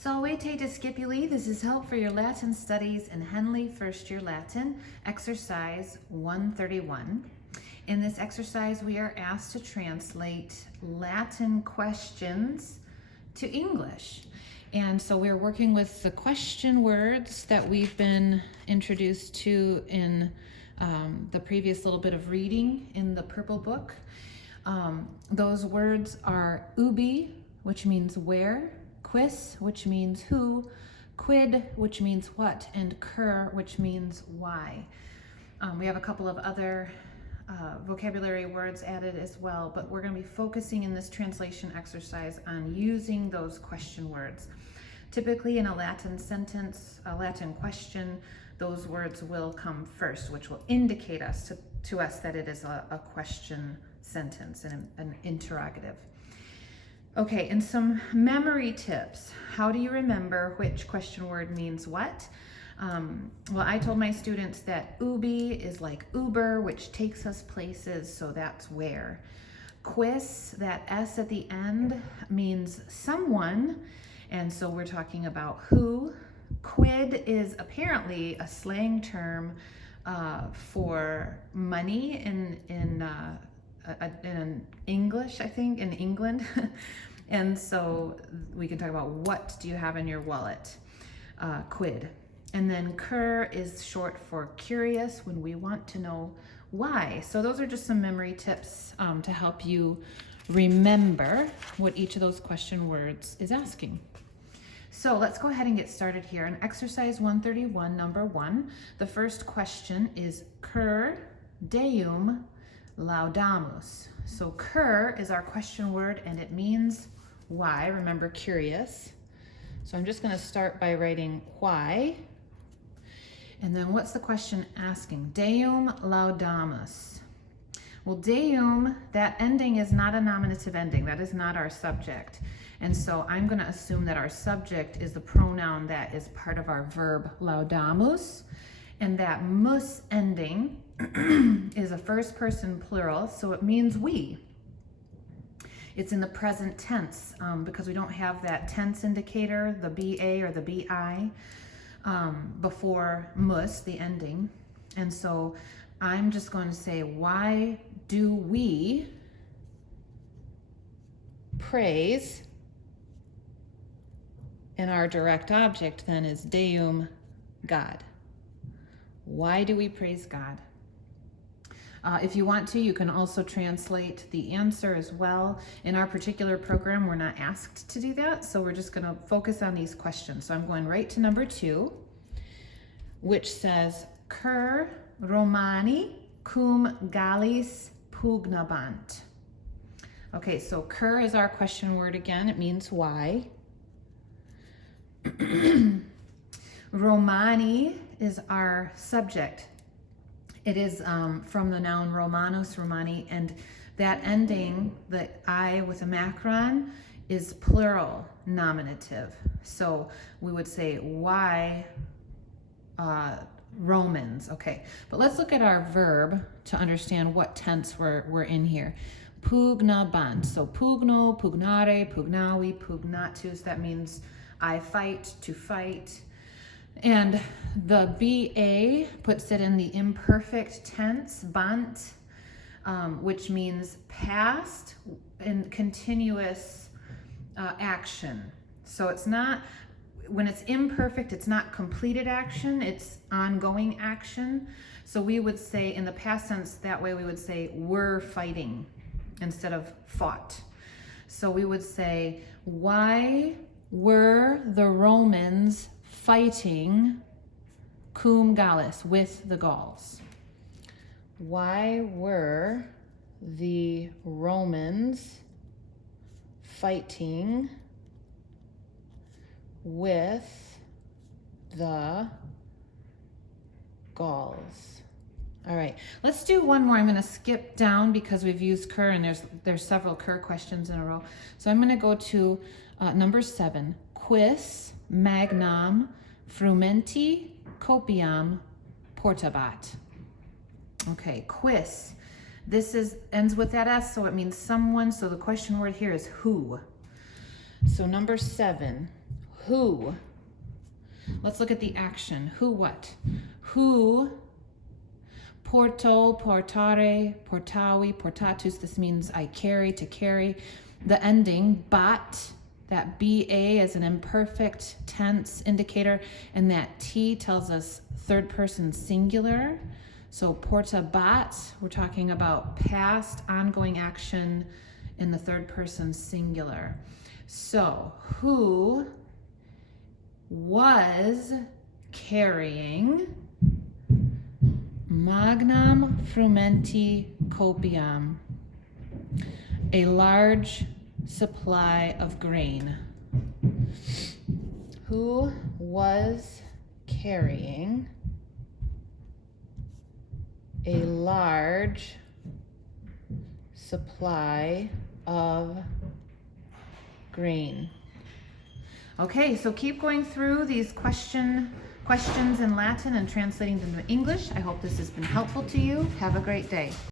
Salvete discipuli, this is help for your Latin studies in Henle First Year Latin, exercise 131. In this exercise, we are asked to translate Latin questions to English. And so we're working with the question words that we've been introduced to in the previous little bit of reading in the purple book. Those words are ubi, which means where, quis, which means who, quid, which means what, and cur, which means why. We have a couple of other vocabulary words added as well, but we're going to be focusing in this translation exercise on using those question words. Typically in a Latin sentence, a Latin question, those words will come first, which will indicate to us that it is a question sentence and an interrogative. Okay, and some memory tips. How do you remember which question word means what? Well, I told my students that ubi is like Uber, which takes us places, so that's where. Quis, that S at the end, means someone, and so we're talking about who. Quid is apparently a slang term for money in English, I think, in England. And so we can talk about what do you have in your wallet, quid. And then cur is short for curious, when we want to know why. So those are just some memory tips to help you remember what each of those question words is asking. So let's go ahead and get started here. In exercise 131, number 1, the first question is cur deum laudamus. So cur is our question word and it means why. Remember, curious. So I'm just going to start by writing why. And then what's the question asking? Deum laudamus. Well, deum, that ending is not a nominative ending. That is not our subject. And so I'm going to assume that our subject is the pronoun that is part of our verb laudamus. And that mus ending is a first person plural, so it means we. It's in the present tense because we don't have that tense indicator, the BA or the BI, before mus, the ending. And so I'm just going to say, why do we praise? And our direct object then is Deum, God. Why do we praise God? If you want to, you can also translate the answer as well. In our particular program, we're not asked to do that, so we're just going to focus on these questions. So I'm going right to number 2, which says, cur Romani cum Gallis pugnabant. Okay, so cur is our question word again. It means why. Romani is our subject. It is from the noun Romanus, Romani, and that ending, the I with a macron, is plural nominative. So we would say, why Romans? Okay, but let's look at our verb to understand what tense we're in here. Pugnabant. So pugno, pugnare, pugnavi, pugnatus. That means I fight, to fight. And the BA puts it in the imperfect tense, bant, which means past and continuous action. So it's not, when it's imperfect, it's not completed action, it's ongoing action. So we would say in the past tense, that way we would say were fighting instead of fought. So we would say, why were the Romans fighting cum Gallis, with the Gauls? Why were the Romans fighting with the Gauls? All right, let's do one more. I'm going to skip down because we've used cur and there's several cur questions in a row. So I'm going to go to number 7. Quis magnam frumenti copiam portabat. Okay, quis. This ends with that S, so it means someone. So the question word here is who. So number 7, who. Let's look at the action. Who what? Who, porto, portare, portavi, portatus. This means I carry, to carry. The ending, bat, that BA is an imperfect tense indicator, and that T tells us third person singular. So porta bat, we're talking about past ongoing action in the third person singular. So who was carrying magnam frumenti copiam, a large supply of grain. Who was carrying a large supply of grain? Okay, so keep going through these questions in Latin and translating them to English. I hope this has been helpful to you. Have a great day.